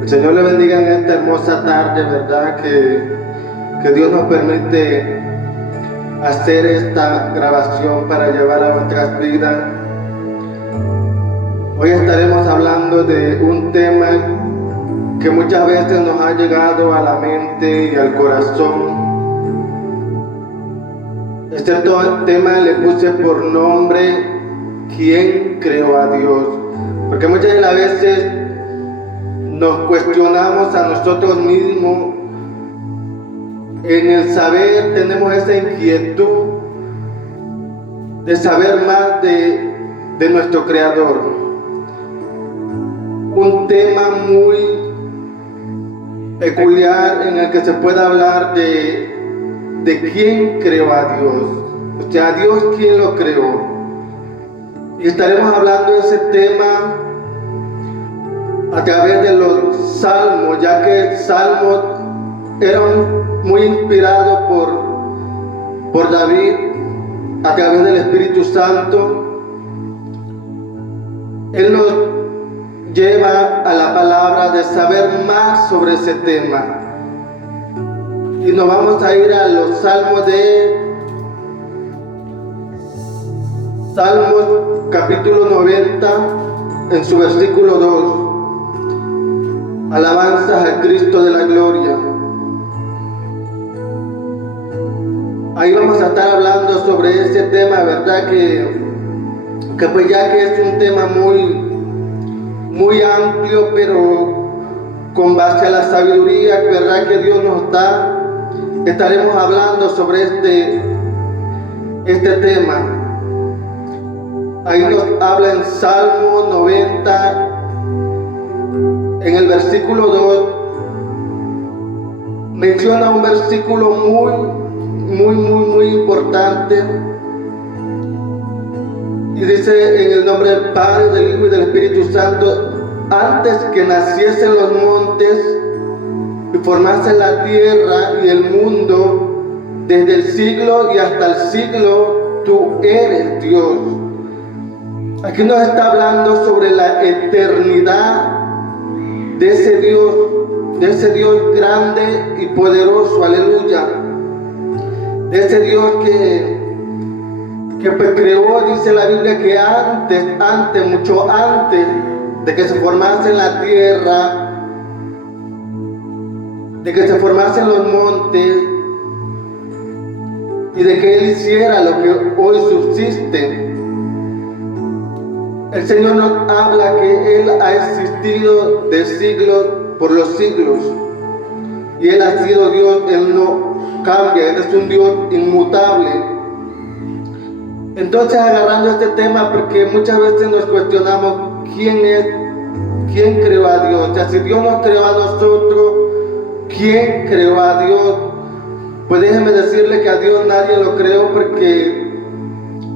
El Señor le bendiga en esta hermosa tarde, ¿verdad? Que Dios nos permite hacer esta grabación para llevar a nuestras vidas. Hoy estaremos hablando de un tema que muchas veces nos ha llegado a la mente y al corazón. Este tema le puse por nombre ¿Quién creó a Dios? Porque muchas de las veces nos cuestionamos a nosotros mismos. En el saber tenemos esa inquietud de saber más de nuestro Creador. Un tema muy peculiar en el que se puede hablar de quién creó a Dios. O sea, a Dios quién lo creó. Y estaremos hablando de ese tema a través de los salmos, ya que salmos eran muy inspirados por David a través del Espíritu Santo. Él nos lleva a la palabra de saber más sobre ese tema. Y nos vamos a ir a los salmos Salmos capítulo 90 en su versículo 2. Alabanzas al Cristo de la gloria. Ahí vamos a estar hablando sobre ese tema, ¿verdad? Que pues ya que es un tema muy amplio, pero con base a la sabiduría, ¿verdad? Que Dios nos da, estaremos hablando sobre este tema. Ahí nos habla en Salmo 90, en el versículo 2, menciona un versículo muy importante. Y dice: en el nombre del Padre, del Hijo y del Espíritu Santo, antes que naciesen los montes y formase la tierra y el mundo, desde el siglo y hasta el siglo, tú eres Dios. Aquí nos está hablando sobre la eternidad de ese Dios grande y poderoso, aleluya. De ese Dios que pues creó, dice la Biblia, que antes, mucho antes de que se formase la tierra, de que se formasen los montes y de que Él hiciera lo que hoy subsiste. El Señor nos habla que Él ha existido de siglos por los siglos. Y Él ha sido Dios, Él no cambia, Él es un Dios inmutable. Entonces, agarrando este tema, porque muchas veces nos cuestionamos quién creó a Dios. O sea, si Dios nos creó a nosotros, ¿quién creó a Dios? Pues déjenme decirle que a Dios nadie lo creó, porque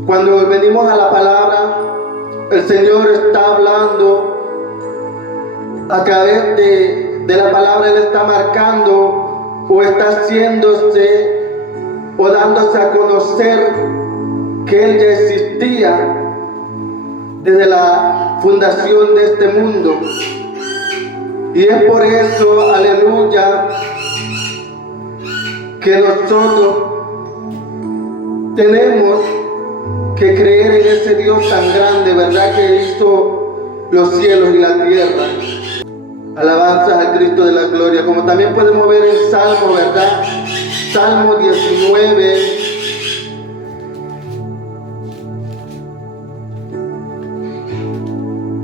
cuando venimos a la palabra, el Señor está hablando a través de la palabra. Él está marcando o está haciéndose o dándose a conocer que Él ya existía desde la fundación de este mundo. Y es por eso, aleluya, que nosotros tenemos que creer en ese Dios tan grande, ¿verdad? Que hizo los cielos y la tierra. Alabanzas al Cristo de la gloria. Como también podemos ver en Salmo, ¿verdad? Salmo 19.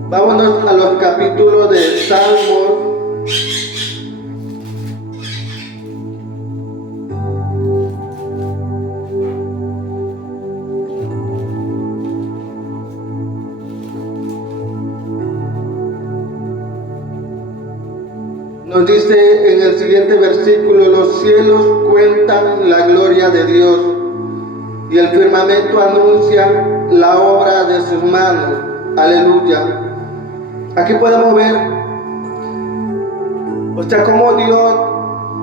Vámonos a los capítulos de Salmos. Nos dice en el siguiente versículo: los cielos cuentan la gloria de Dios y el firmamento anuncia la obra de sus manos. Aleluya. Aquí podemos ver, o sea, cómo Dios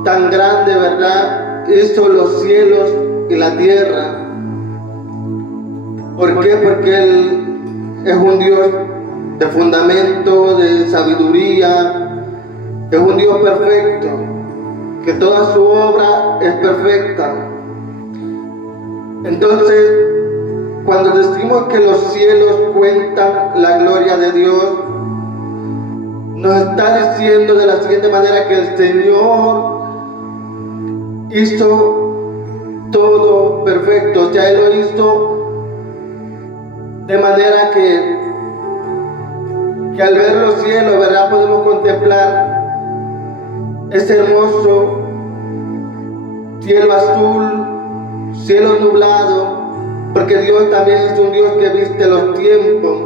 tan grande, ¿verdad?, hizo los cielos y la tierra. ¿Por qué? Porque Él es un Dios de fundamento, de sabiduría, es un Dios perfecto, que toda su obra es perfecta. Entonces, cuando decimos que los cielos cuentan la gloria de Dios, nos está diciendo de la siguiente manera que el Señor hizo todo perfecto. Ya Él lo hizo de manera que al ver los cielos, ¿verdad?, podemos contemplar ese hermoso cielo azul, cielo nublado, porque Dios también es un Dios que viste los tiempos.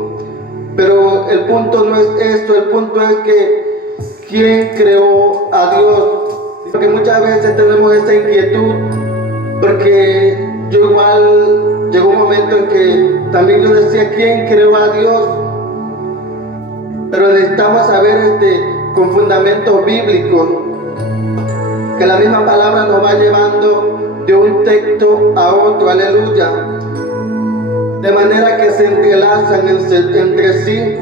Pero el punto no es esto, el punto es que ¿quién creó a Dios? Porque muchas veces tenemos esa inquietud, porque yo igual llegó un momento en que también yo decía, ¿quién creó a Dios? Pero necesitamos saber con fundamentos bíblicos, que la misma palabra nos va llevando de un texto a otro, aleluya, de manera que se entrelazan entre sí.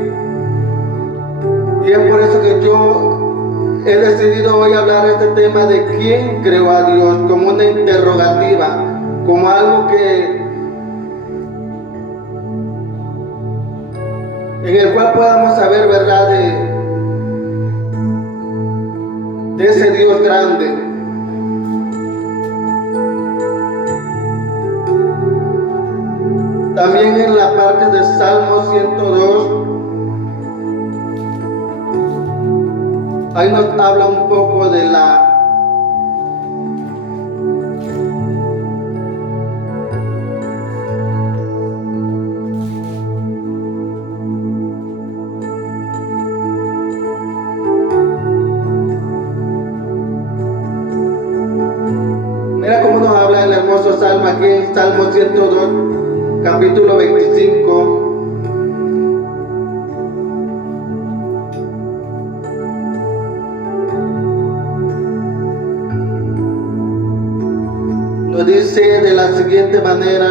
Y es por eso que yo he decidido hoy hablar de este tema de quién creó a Dios, como una interrogativa, como algo en el cual podamos saber, ¿verdad?, de ese Dios grande. También en la parte de Salmo 102, ahí nos habla un poco de mira cómo nos habla el hermoso Salmo aquí en Salmo 102, capítulo 25. Nos dice de la siguiente manera: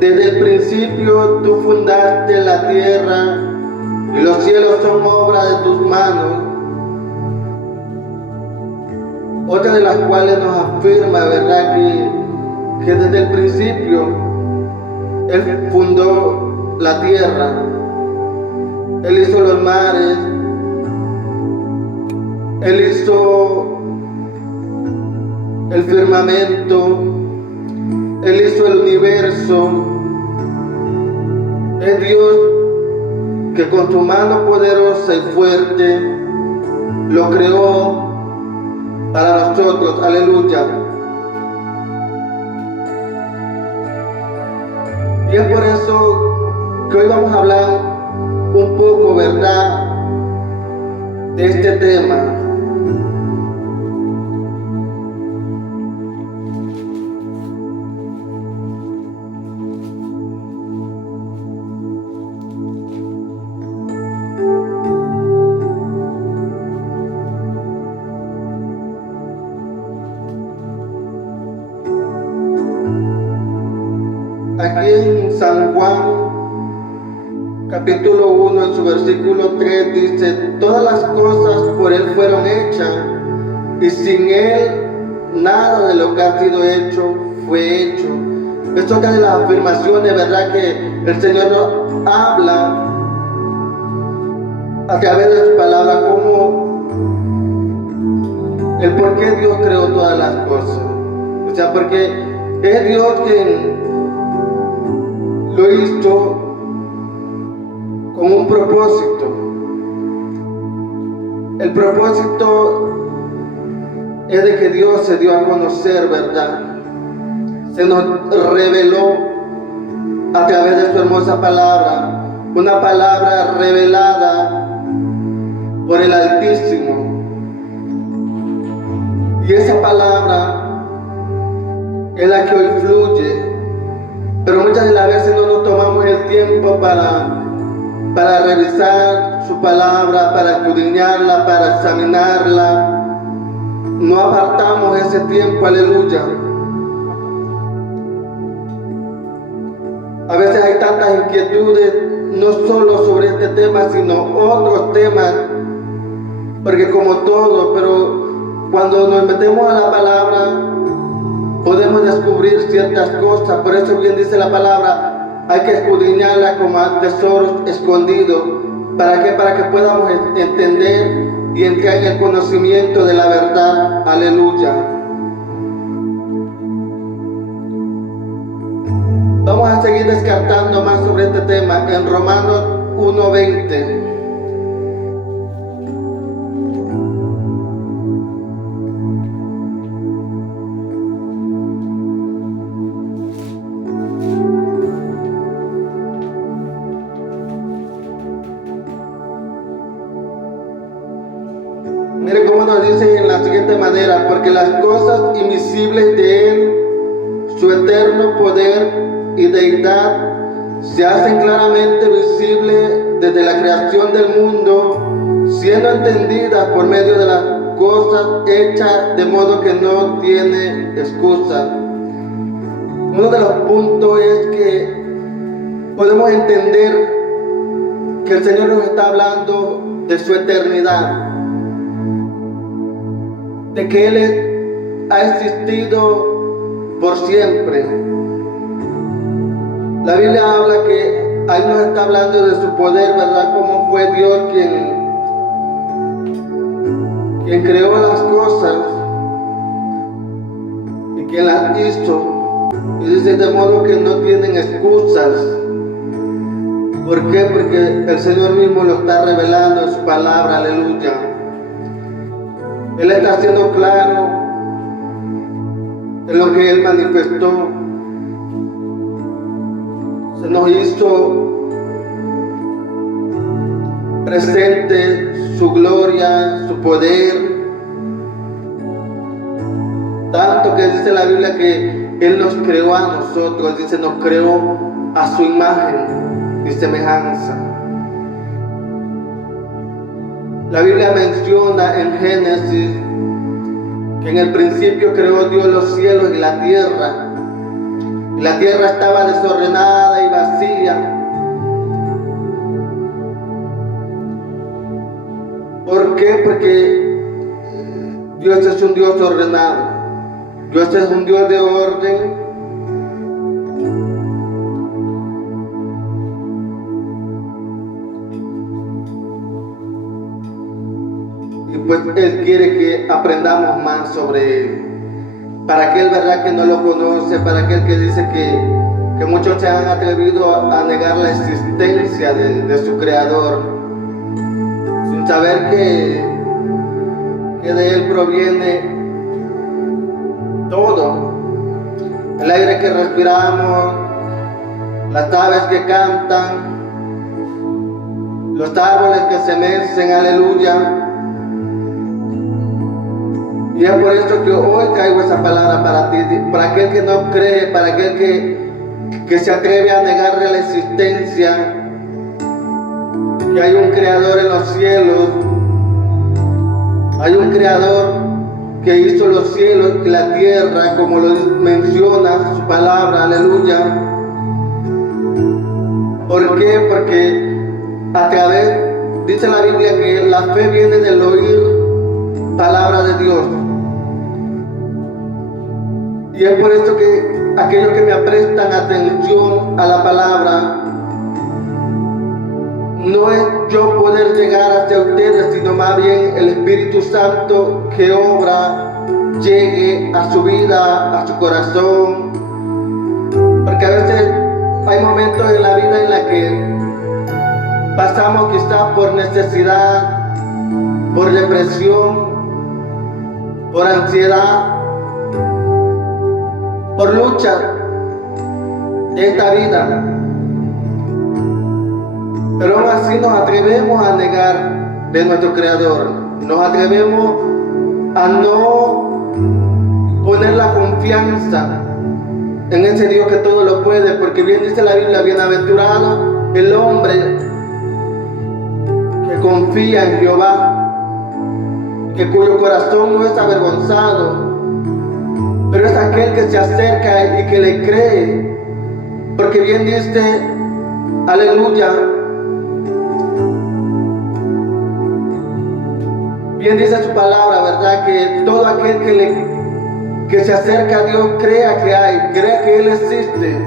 desde el principio tú fundaste la tierra y los cielos son obra de tus manos. Otra de las cuales nos afirma, ¿verdad?, que desde el principio Él fundó la tierra, Él hizo los mares, Él hizo el firmamento, Él hizo el universo. Es Dios que con su mano poderosa y fuerte lo creó para nosotros, aleluya. Y es por eso que hoy vamos a hablar un poco, ¿verdad?, de este tema. Aquí en San Juan, capítulo 1, en su versículo 3, dice: todas las cosas por Él fueron hechas, y sin Él nada de lo que ha sido hecho fue hecho. Esto es una de las afirmaciones, ¿verdad?, que el Señor nos habla a través de su palabra, como el por qué Dios creó todas las cosas. O sea, porque es Dios quien lo hizo con un propósito. El propósito es de que Dios se dio a conocer, ¿verdad? Se nos reveló a través de su hermosa palabra, una palabra revelada por el Altísimo. Y esa palabra es la que hoy fluye. Pero muchas de las veces no nos tomamos el tiempo para revisar su palabra, para escudriñarla, para examinarla. No apartamos ese tiempo, aleluya. A veces hay tantas inquietudes, no solo sobre este tema, sino otros temas porque como todo, pero cuando nos metemos a la palabra, podemos descubrir ciertas cosas. Por eso bien dice la palabra, hay que escudriñarla como a tesoros escondidos. ¿Para qué? Para que podamos entender y entrar en el conocimiento de la verdad. Aleluya. Vamos a seguir descartando más sobre este tema en Romanos 1:20. Mire cómo nos dice en la siguiente manera, porque las cosas invisibles de Él, su eterno poder y deidad, se hacen claramente visibles desde la creación del mundo, siendo entendidas por medio de las cosas hechas, de modo que no tiene excusa. Uno de los puntos es que podemos entender que el Señor nos está hablando de su eternidad, de que Él ha existido por siempre. La Biblia habla que ahí nos está hablando de su poder, ¿verdad? Cómo fue Dios quien creó las cosas y quien las hizo. Y dice de modo que no tienen excusas. ¿Por qué? Porque el Señor mismo lo está revelando en su palabra, aleluya. Él está haciendo claro de lo que Él manifestó. Se nos hizo presente su gloria, su poder. Tanto que dice la Biblia que Él nos creó a nosotros, dice nos creó a su imagen y semejanza. La Biblia menciona en Génesis que en el principio creó Dios los cielos y la tierra. Y la tierra estaba desordenada y vacía. ¿Por qué? Porque Dios es un Dios ordenado. Dios es un Dios de orden. Y pues Él quiere que aprendamos más sobre Él. Para aquel, verdad, que no lo conoce, para aquel que dice que muchos se han atrevido a negar la existencia de su Creador, sin saber que de Él proviene todo. El aire que respiramos, las aves que cantan, los árboles que se mecen, aleluya. Y es por eso que hoy traigo esa palabra para ti, para aquel que no cree, para aquel que se atreve a negarle la existencia, que hay un creador en los cielos, hay un creador que hizo los cielos y la tierra, como lo menciona su palabra, aleluya. ¿Por qué? Porque a través, dice la Biblia, que la fe viene del oír palabra de Dios. Y es por eso que aquellos que me prestan atención a la palabra, no es yo poder llegar hacia ustedes, sino más bien el Espíritu Santo que obra, llegue a su vida, a su corazón. Porque a veces hay momentos en la vida en la que pasamos quizás por necesidad, por depresión, por ansiedad, por lucha de esta vida. Pero aún así nos atrevemos a negar de nuestro Creador. Nos atrevemos a no poner la confianza en ese Dios que todo lo puede. Porque bien dice la Biblia, bienaventurado el hombre que confía en Jehová, que cuyo corazón no es avergonzado, pero es aquel que se acerca y que le cree. Porque bien dice, aleluya, Bien dice su palabra, ¿verdad? Que todo aquel que se acerca a Dios crea que Él existe.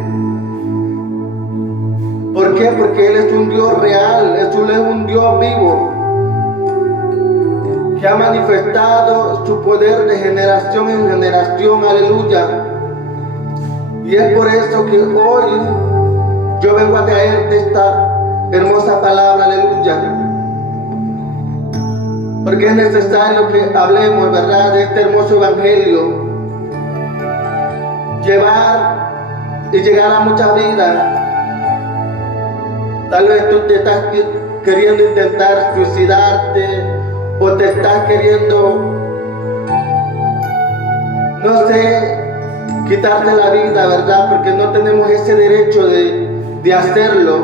¿Por qué? Porque Él es un Dios real, Él es un Dios vivo, que ha manifestado su poder de generación en generación, aleluya. Y es por eso que hoy yo vengo a traerte esta hermosa palabra, aleluya. Porque es necesario que hablemos, ¿verdad?, de este hermoso evangelio. Llevar y llegar a muchas vidas. Tal vez tú te estás queriendo intentar suicidarte o te estás queriendo, no sé, quitarte la vida, ¿verdad? Porque no tenemos ese derecho de hacerlo.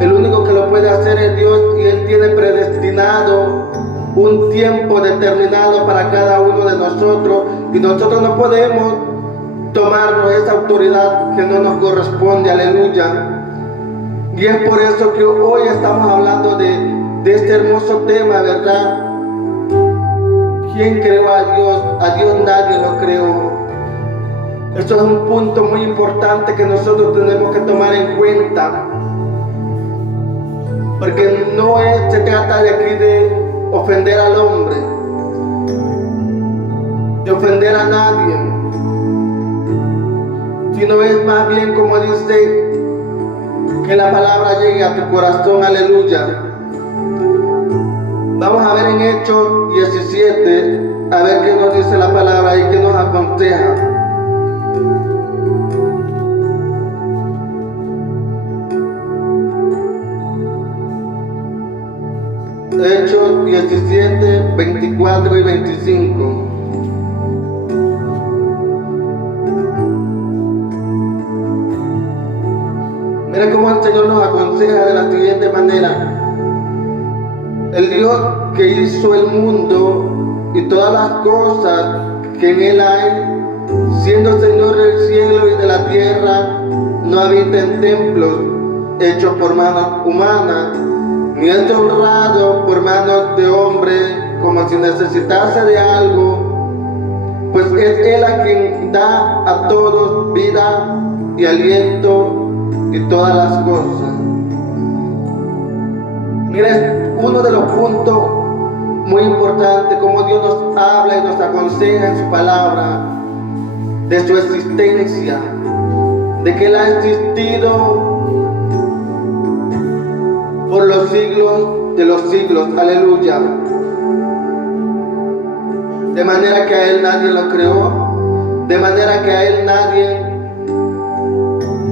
El único que lo puede hacer es Dios, y Él tiene predestinado un tiempo determinado para cada uno de nosotros, y nosotros no podemos tomarnos esa autoridad que no nos corresponde, aleluya. Y es por eso que hoy estamos hablando de este hermoso tema, ¿verdad? ¿Quién creó a Dios? A Dios nadie lo creó. Esto es un punto muy importante que nosotros tenemos que tomar en cuenta, porque no se trata de aquí de ofender al hombre, de ofender a nadie, sino es más bien, como dice, que la palabra llegue a tu corazón, aleluya. Vamos a ver en Hechos 17, a ver qué nos dice la palabra y qué nos aconseja. Hechos 17, 24 y 25. Mira cómo el Señor nos aconseja de la siguiente manera. El Dios que hizo el mundo y todas las cosas que en Él hay, siendo Señor del cielo y de la tierra, no habita en templos hechos por manos humanas, ni es honrado por manos de hombre como si necesitase de algo, pues es Él a quien da a todos vida y aliento y todas las cosas. Mira, uno de los puntos muy importantes, como Dios nos habla y nos aconseja en su palabra, de su existencia, de que Él ha existido por los siglos de los siglos, aleluya. De manera que a Él nadie lo creó, de manera que a Él nadie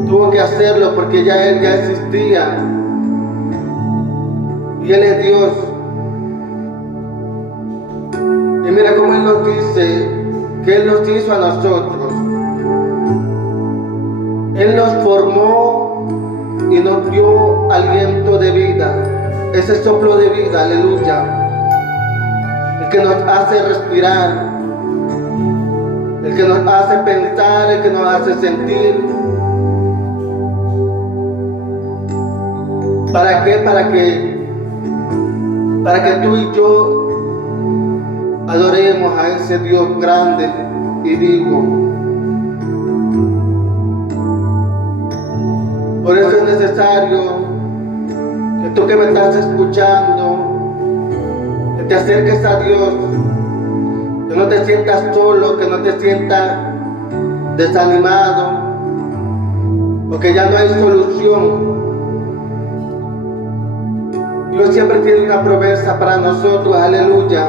tuvo que hacerlo, porque Él ya existía. Y Él es Dios. Y mira cómo Él nos dice que Él nos hizo a nosotros. Él nos formó y nos dio aliento de vida, ese soplo de vida, aleluya, el que nos hace respirar, el que nos hace pensar, el que nos hace sentir. ¿Para qué? Para que tú y yo adoremos a ese Dios grande y vivo. Por eso es necesario que tú que me estás escuchando, que te acerques a Dios, que no te sientas solo, que no te sientas desanimado, porque ya no hay solución. Dios siempre tiene una promesa para nosotros, aleluya.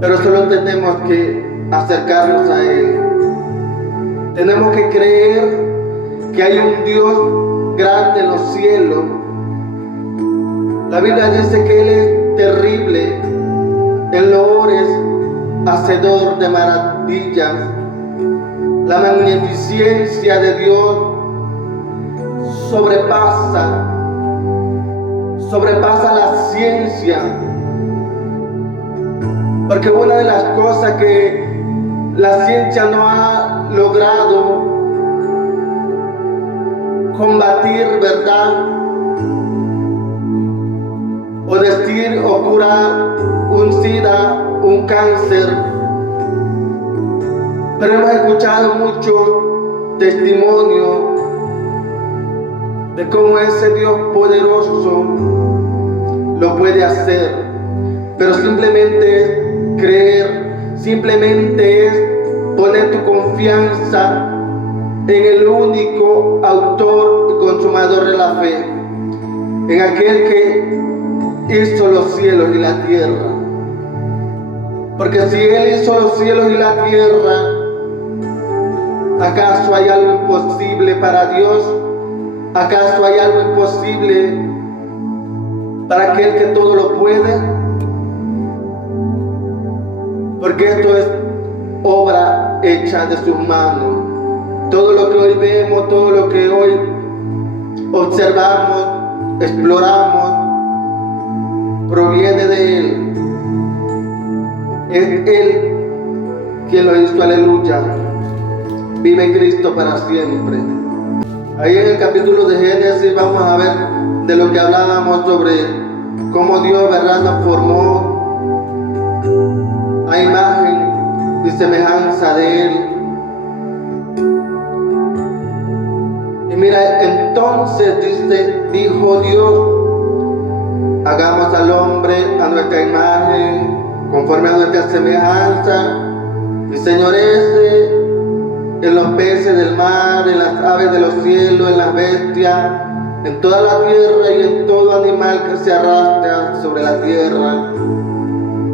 Pero solo tenemos que acercarnos a Él. Tenemos que creer que hay un Dios grande en los cielos. La Biblia dice que Él es terrible, en loores, hacedor de maravillas. La magnificencia de Dios sobrepasa la ciencia. Porque una de las cosas que la ciencia no ha logrado combatir, ¿verdad? O decir o curar, cáncer, pero hemos escuchado mucho testimonio de cómo ese Dios poderoso lo puede hacer, pero simplemente es creer, simplemente es poner tu confianza en el único autor y consumador de la fe, en aquel que hizo los cielos y la tierra. Porque si Él hizo los cielos y la tierra, ¿acaso hay algo imposible para Dios? ¿Acaso hay algo imposible para aquel que todo lo puede? Porque esto es obra hecha de sus manos. Todo lo que hoy vemos, todo lo que hoy observamos, exploramos, proviene de Él. Es Él quien lo hizo, aleluya. Vive Cristo para siempre. Ahí en el capítulo de Génesis vamos a ver de lo que hablábamos sobre cómo Dios, ¿verdad?, nos formó a imagen y semejanza de Él. Y mira, entonces dijo Dios, hagamos al hombre a nuestra imagen, conforme a nuestra semejanza, y señorece en los peces del mar, en las aves de los cielos, en las bestias, en toda la tierra y en todo animal que se arrastra sobre la tierra.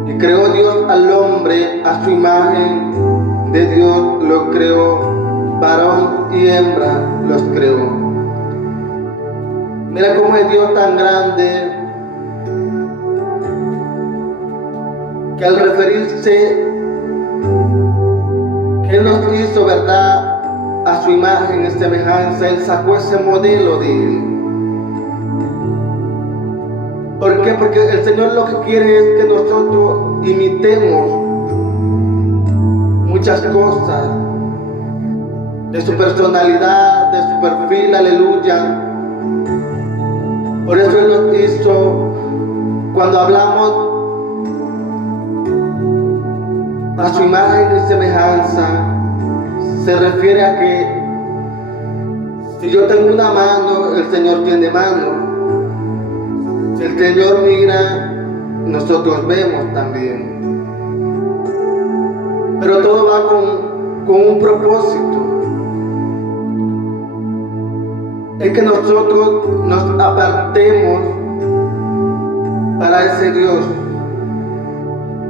Y creó Dios al hombre a su imagen, de Dios lo creó, varón y hembra los creó. Mira cómo es Dios tan grande, que al referirse que Él nos hizo, ¿verdad?, a su imagen y semejanza, Él sacó ese modelo de Él. ¿Por qué? Porque el Señor lo que quiere es que nosotros imitemos muchas cosas de su personalidad, de su perfil, aleluya. Por eso Él nos hizo, cuando hablamos a su imagen y semejanza, se refiere a que si yo tengo una mano, el Señor tiene mano. Si el Señor mira, nosotros vemos también. Pero todo va con un propósito. Es que nosotros nos apartemos para ese Dios.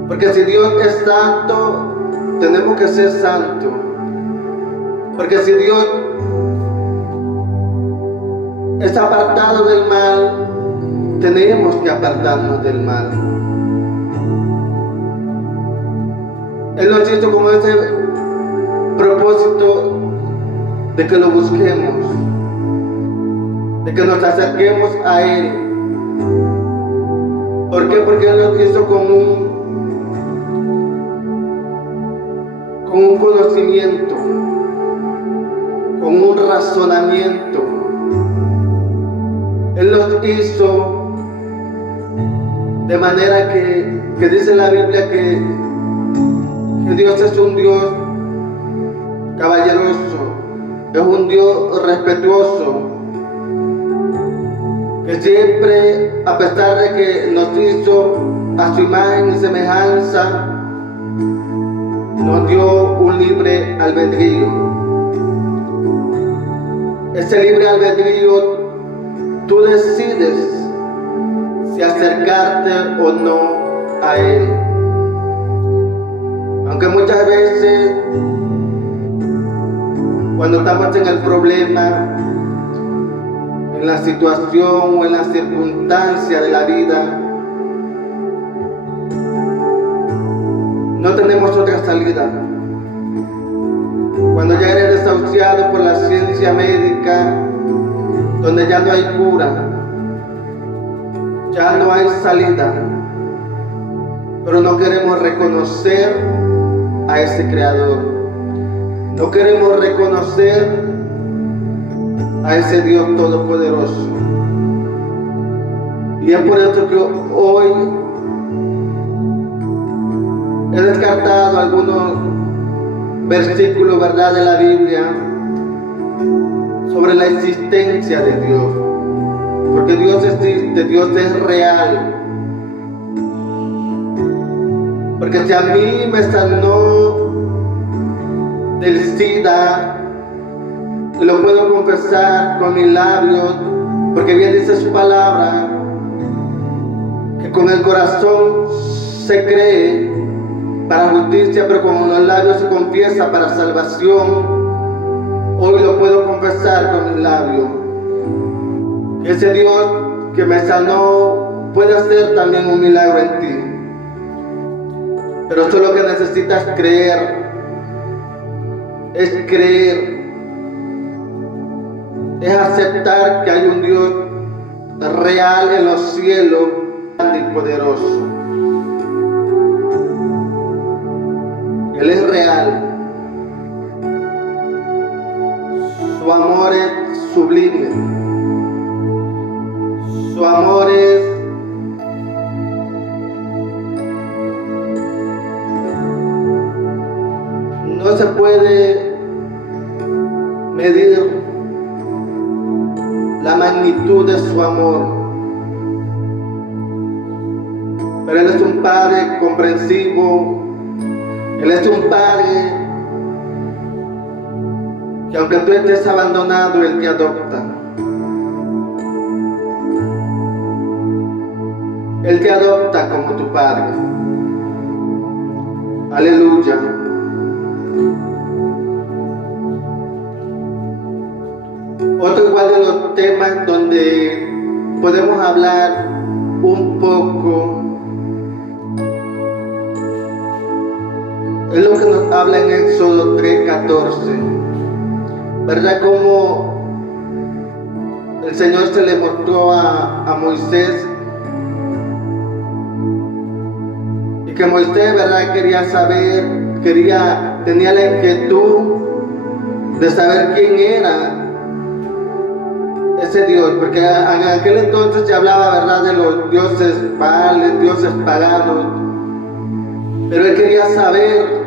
Porque si Dios es santo, tenemos que ser santos. Porque si Dios es apartado del mal, tenemos que apartarnos del mal. Él nos hizo con ese propósito de que lo busquemos, de que nos acerquemos a Él. ¿Por qué? Porque Él nos hizo con un conocimiento, con un razonamiento. Él nos hizo de manera que dice la Biblia que Dios es un Dios caballeroso, es un Dios respetuoso, que siempre, a pesar de que nos hizo a su imagen y semejanza, nos dio un libre albedrío. Ese libre albedrío, tú decides si acercarte o no a Él. Aunque muchas veces, cuando estamos en el problema, en la situación o en la circunstancia de la vida, no tenemos otra salida. Cuando ya eres desahuciado por la ciencia médica, donde ya no hay cura, ya no hay salida, pero no queremos reconocer a ese Creador, no queremos reconocer a ese Dios todopoderoso. Y es por eso que hoy he descartado algunos versículos, ¿verdad?, de la Biblia sobre la existencia de Dios. Porque Dios existe, Dios es real. Porque si a mí me sanó del SIDA, y lo puedo confesar con mis labios, porque bien dice su palabra, que con el corazón se cree para justicia, pero con los labios se confiesa para salvación. Hoy lo puedo confesar con mis labios. Ese Dios que me sanó puede hacer también un milagro en ti. Pero solo que necesitas creer. Es creer. Es aceptar que hay un Dios real en los cielos, grande y poderoso. Él es real. Su amor es sublime. Su amor no se puede medir la magnitud de su amor. Pero Él es un Padre comprensivo. Él es un Padre que aunque tú estés abandonado, Él te adopta. Él te adopta como tu Padre. Aleluya. Otro igual de los temas donde podemos hablar un poco es lo que nos habla en Éxodo 3:14, ¿verdad? Como el Señor se le mostró a Moisés, y que Moisés, ¿verdad?, quería saber, tenía la inquietud de saber quién era ese Dios, porque en aquel entonces se hablaba, ¿verdad?, de los dioses Baales, dioses paganos, pero él quería saber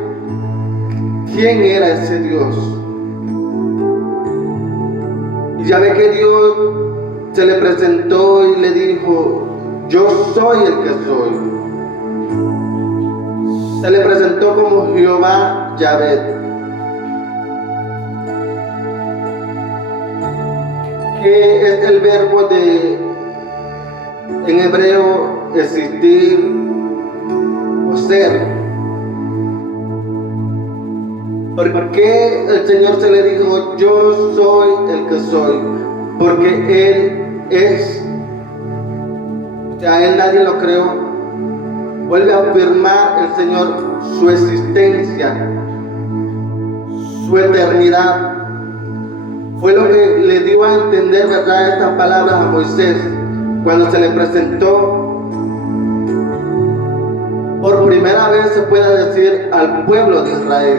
quién era ese Dios. Y ya ve que Dios se le presentó y le dijo: yo soy el que soy. Se le presentó como Jehová Yahvé, que es el verbo en hebreo existir o ser. ¿Por qué el Señor se le dijo: yo soy el que soy? Porque Él es. O sea, Él nadie lo creó. Vuelve a afirmar el Señor su existencia, su eternidad. Fue lo que le dio a entender, ¿verdad?, estas palabras a Moisés cuando se le presentó por primera vez, se puede decir, al pueblo de Israel.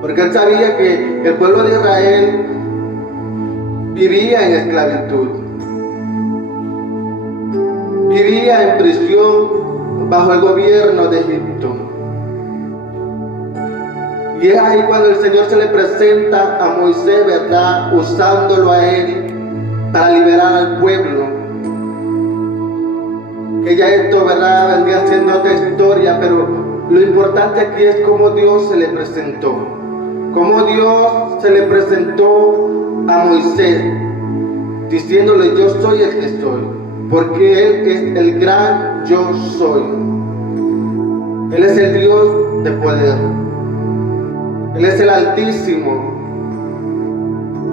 Porque él sabía que el pueblo de Israel vivía en esclavitud, vivía en prisión bajo el gobierno de Egipto. Y es ahí cuando el Señor se le presenta a Moisés, ¿verdad?, usándolo a él para liberar al pueblo. Que ya esto, ¿verdad?, vendría siendo otra historia, pero lo importante aquí es cómo Dios se le presentó. Cómo Dios se le presentó a Moisés, diciéndole: yo soy el que soy, porque Él es el gran yo soy. Él es el Dios de poder. Él es el Altísimo.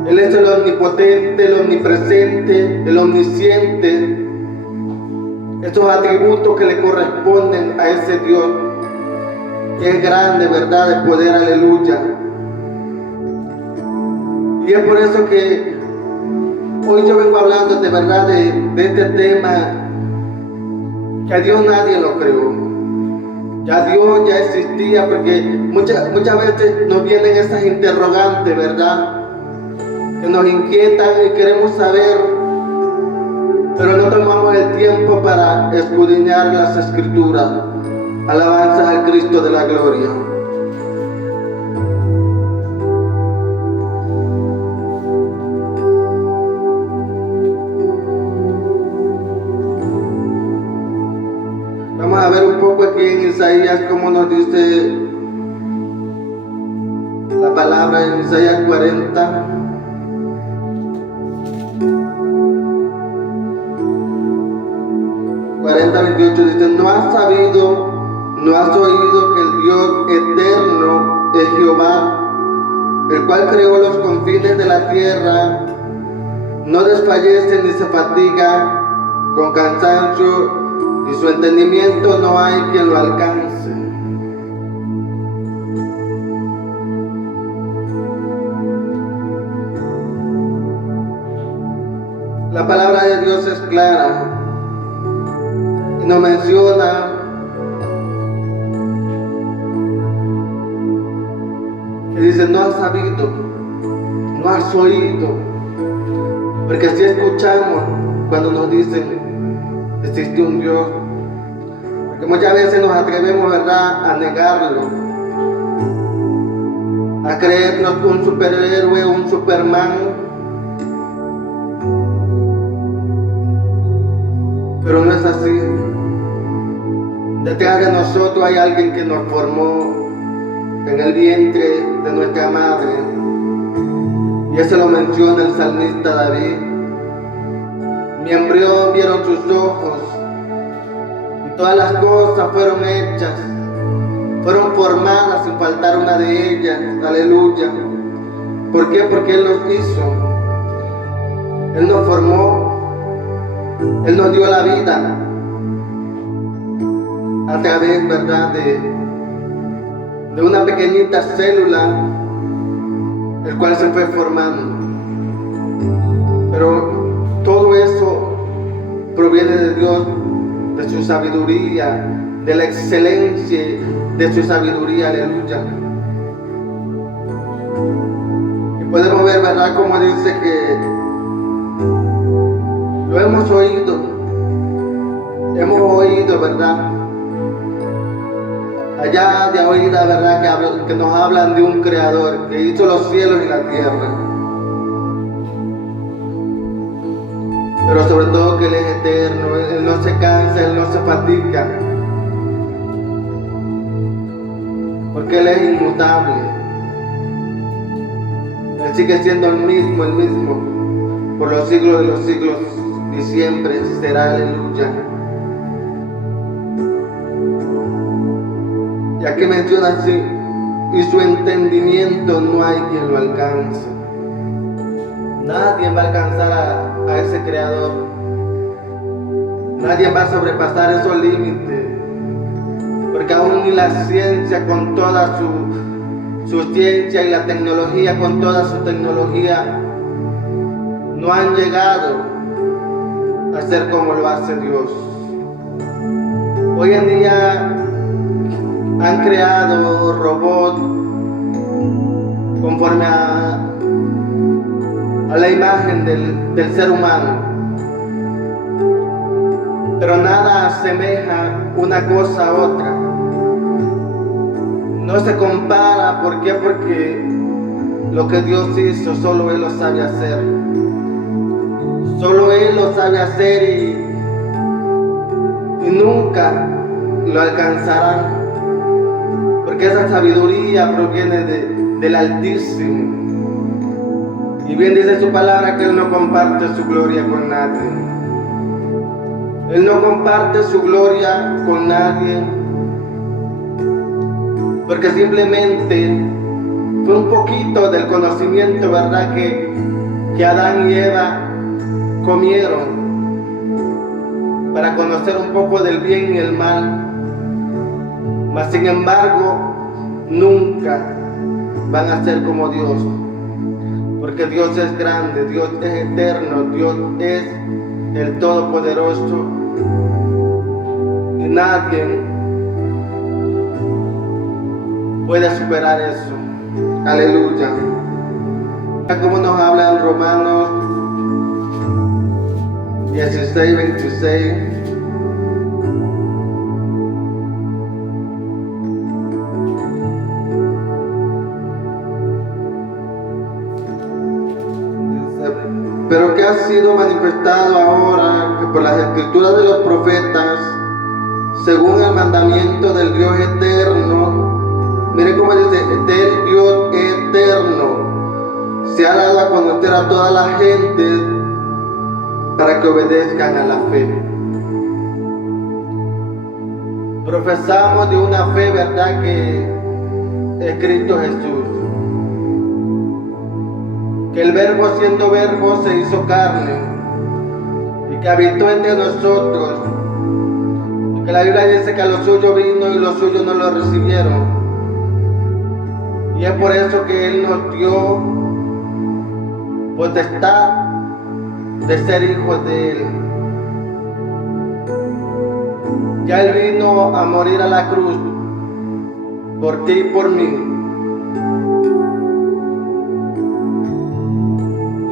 Él es el omnipotente, el omnipresente, el omnisciente. Estos atributos que le corresponden a ese Dios que es grande, ¿verdad?, de poder. Aleluya. Y es por eso que hoy yo vengo hablando de verdad de este tema, que a Dios nadie lo creó. Ya Dios ya existía, porque muchas veces nos vienen esas interrogantes, ¿verdad?, que nos inquietan y queremos saber, pero no tomamos el tiempo para escudriñar las Escrituras, Alabanzas al Cristo de la gloria. Vamos a ver un poco aquí en Isaías cómo nos dice la palabra en Isaías 40. Dice: no has sabido, no has oído que el Dios eterno es Jehová, el cual creó los confines de la tierra, no desfallece ni se fatiga con cansancio, y su entendimiento no hay quien lo alcance. La palabra de Dios es clara y nos menciona que dice: no has sabido, no has oído, porque si escuchamos cuando nos dicen existe un Dios, porque muchas veces nos atrevemos, ¿verdad?, a negarlo, a creernos un superhéroe, un Superman, pero no es así. Detrás de nosotros hay alguien que nos formó en el vientre de nuestra madre, y eso lo menciona el salmista David. Mi embrión vieron sus ojos, y todas las cosas fueron hechas, fueron formadas sin faltar una de ellas. Aleluya. ¿Por qué? Porque Él nos hizo, Él nos formó, Él nos dio la vida a través, ¿verdad?, de una pequeñita célula, el cual se fue formando. Pero todo eso proviene de Dios, de su sabiduría, de la excelencia de su sabiduría. Aleluya. Y podemos ver, ¿verdad?, como dice que lo hemos oído, ¿verdad? Allá de oída, ¿verdad?, que nos hablan de un creador que hizo los cielos y la tierra. Pero sobre todo que Él es eterno, Él no se cansa, Él no se fatiga, porque Él es inmutable. Él sigue siendo el mismo, por los siglos de los siglos, y siempre será. Aleluya. Y aquí menciona así: y su entendimiento no hay quien lo alcance. Nadie va a alcanzar a ese creador. Nadie va a sobrepasar esos límites, porque aún ni la ciencia con toda su ciencia y la tecnología con toda su tecnología no han llegado a ser como lo hace Dios. Hoy en día han creado robots conforme a la imagen del ser humano, pero nada asemeja una cosa a otra. No se compara. ¿Por qué? Porque lo que Dios hizo solo Él lo sabe hacer. Solo Él lo sabe hacer, y nunca lo alcanzarán, porque esa sabiduría proviene del Altísimo. Y bien dice su palabra que Él no comparte su gloria con nadie. Él no comparte su gloria con nadie, porque simplemente fue un poquito del conocimiento, ¿verdad?, que Adán y Eva comieron para conocer un poco del bien y el mal. Mas sin embargo, nunca van a ser como Dios, porque Dios es grande, Dios es eterno, Dios es el Todopoderoso, y nadie puede superar eso. Aleluya. Como nos habla en Romanos 16:26. ha sido manifestado ahora que por las escrituras de los profetas, según el mandamiento del Dios eterno, mire cómo dice, del Dios eterno, se ha dado a conocer a toda la gente para que obedezcan a la fe. Profesamos de una fe, ¿verdad?, que es Cristo Jesús. Que el Verbo, siendo Verbo, se hizo carne y que habitó entre nosotros. Y que la Biblia dice que a los suyos vino y los suyos no lo recibieron. Y es por eso que Él nos dio potestad de ser hijos de Él. Ya Él vino a morir a la cruz por ti y por mí.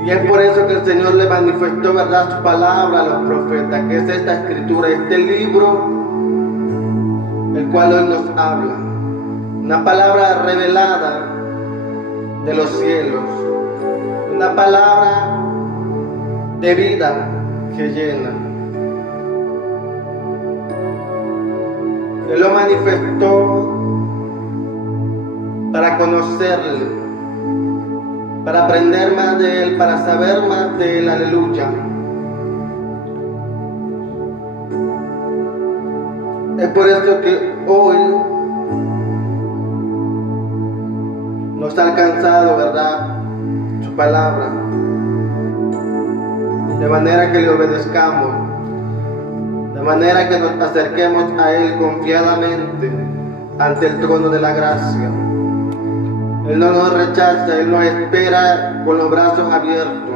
Y es por eso que el Señor le manifestó, ¿verdad?, su palabra a los profetas, que es esta escritura, este libro, el cual hoy nos habla. Una palabra revelada de los cielos, una palabra de vida que llena. Él lo manifestó para conocerle, para aprender más de Él, para saber más de Él, aleluya. Es por eso que hoy nos ha alcanzado, ¿verdad?, su palabra, de manera que le obedezcamos, de manera que nos acerquemos a Él confiadamente ante el trono de la gracia. Él no nos rechaza, Él nos espera con los brazos abiertos.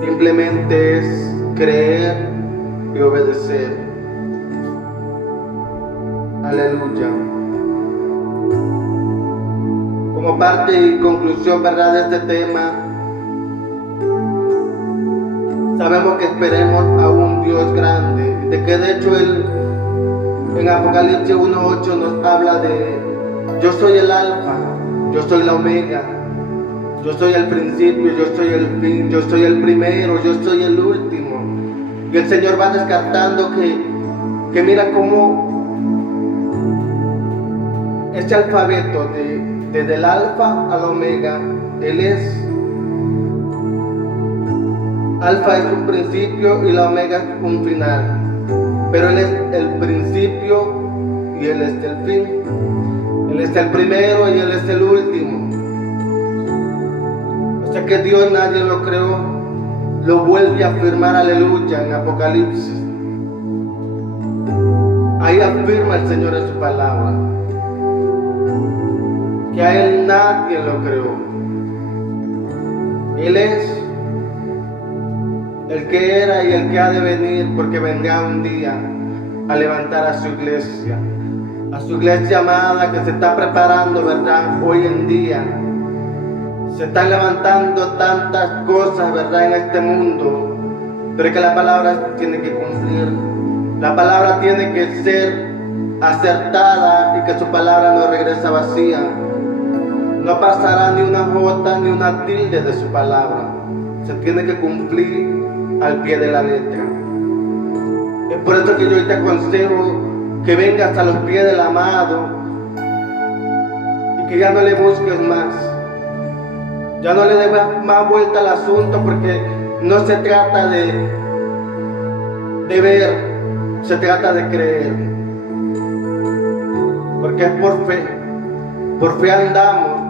Simplemente es creer y obedecer. Aleluya. Como parte y conclusión, ¿verdad?, de este tema, sabemos que esperemos a un Dios grande, de que de hecho Él en Apocalipsis 1:8 nos habla de: yo soy el alfa, yo soy la omega, yo soy el principio, yo soy el fin, yo soy el primero, yo soy el último. Y el Señor va descartando que mira cómo este alfabeto desde el alfa al omega, Él es. Alfa es un principio y la omega es un final. Pero Él es el principio y Él es el fin. Él es el primero y Él es el último. O sea que Dios nadie lo creó. Lo vuelve a afirmar, aleluya, en Apocalipsis. Ahí afirma el Señor en su palabra que a Él nadie lo creó. Él es el que era y el que ha de venir, porque vendrá un día a levantar a su iglesia amada, que se está preparando, ¿verdad?, hoy en día. Se están levantando tantas cosas, ¿verdad?, en este mundo, pero que la palabra tiene que cumplir. La palabra tiene que ser acertada y que su palabra no regresa vacía. No pasará ni una jota ni una tilde de su palabra. Se tiene que cumplir al pie de la letra. Es por eso que yo hoy te aconsejo que vengas a los pies del amado y que ya no le busques más. Ya no le des más vuelta al asunto, porque no se trata de ver, se trata de creer. Porque es por fe andamos.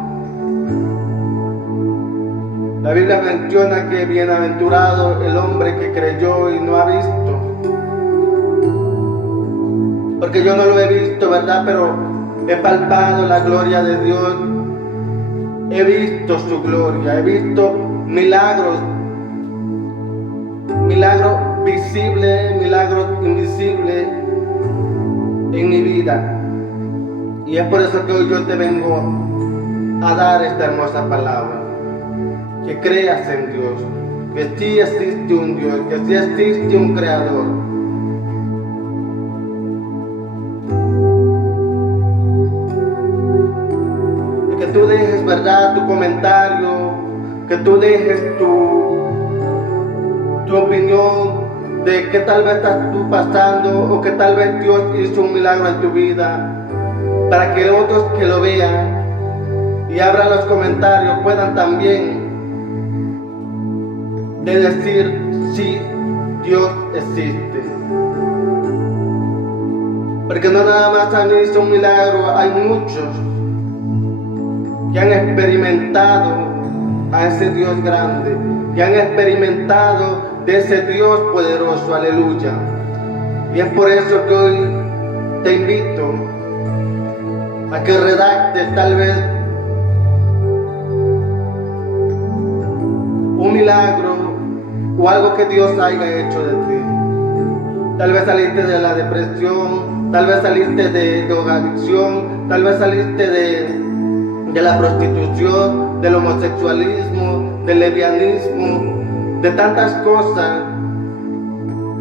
La Biblia menciona que bienaventurado el hombre que creyó y no ha visto. Porque yo no lo he visto, ¿verdad?, pero he palpado la gloria de Dios. He visto su gloria, he visto milagros visibles, milagros invisibles en mi vida. Y es por eso que hoy yo te vengo a dar esta hermosa palabra. Que creas en Dios, que sí existe un Dios, que sí existe un Creador. Y que tú dejes, ¿verdad?, tu comentario, que tú dejes tu opinión de que tal vez estás tú pasando o que tal vez Dios hizo un milagro en tu vida, para que otros que lo vean y abran los comentarios puedan también de decir sí, Dios existe. Porque no nada más han hizo un milagro, hay muchos que han experimentado a ese Dios grande, que han experimentado de ese Dios poderoso, aleluya. Y es por eso que hoy te invito a que redactes tal vez un milagro o algo que Dios haya hecho de ti. Tal vez saliste de la depresión, tal vez saliste de drogadicción, tal vez saliste de la prostitución, del homosexualismo, del lesbianismo, de tantas cosas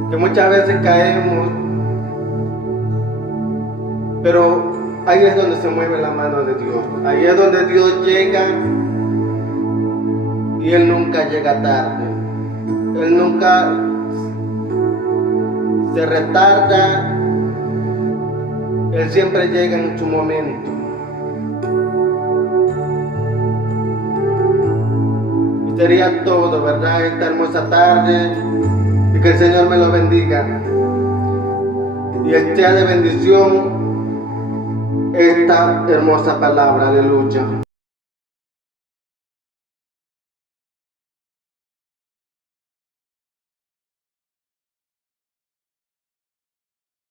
que muchas veces caemos, pero ahí es donde se mueve la mano de Dios, ahí es donde Dios llega y Él nunca llega tarde, Él nunca se retarda, Él siempre llega en su momento. Y sería todo, ¿verdad? Esta hermosa tarde, y que el Señor me lo bendiga y sea de bendición esta hermosa palabra, aleluya.